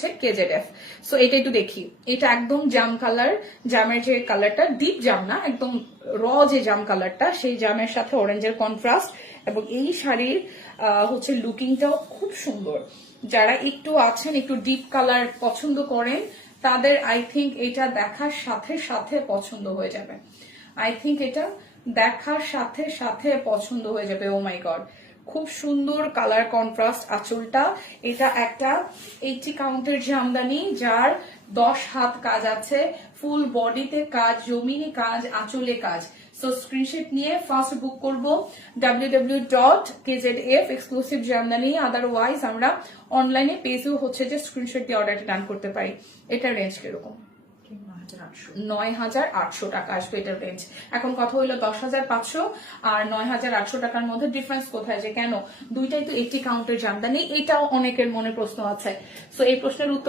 হচ্ছে KZF। So এটা একটু দেখি, এটা একদম জাম কালার, জামের যে কালারটা ডিপ জাম না, একদম র যে জাম কালারটা, সেই জামের সাথে অরেঞ্জের কন্ট্রাস্ট, এবং এই শাড়ির হচ্ছে লুকিংটাও খুব সুন্দর। যারা একটু আছেন, একটু ডিপ কালার পছন্দ করেন, তাদের আই থিঙ্ক এটা দেখার সাথে সাথে পছন্দ হয়ে যাবে। আই থিঙ্ক এটা দেখার সাথে সাথে পছন্দ হয়ে যাবে। ও মাই গড, খুব সুন্দর কালার কন্ট্রাস্ট আঁচলটা। এটা একটা 80 কাউন্টের জামদানি, যার 10 হাত কাজ আছে, ফুল বডিতে কাজ, জমিনে কাজ, আঁচলে কাজ। সো স্ক্রিনশট নিয়ে ফার্স্ট বুক করবো www.kzf এক্সক্লুসিভ জামদানি। আদারওয়াইজ আমরা অনলাইনে পেজেও হচ্ছে যে স্ক্রিনশট দিয়ে অর্ডারটা ডান করতে পারি। এটার রেঞ্জ কিরকম? 9,800 টাকা আসবে এটার রেঞ্জ। এখন কথা হইলো 10,500 আর 9,800 টাকার মধ্যে ডিফারেন্স কোথায়, যে কেন দুইটাই তো 80 কাউন্টের জামদানি? এটাও অনেকের মনে প্রশ্ন আছে। সো এই প্রশ্নের উত্তর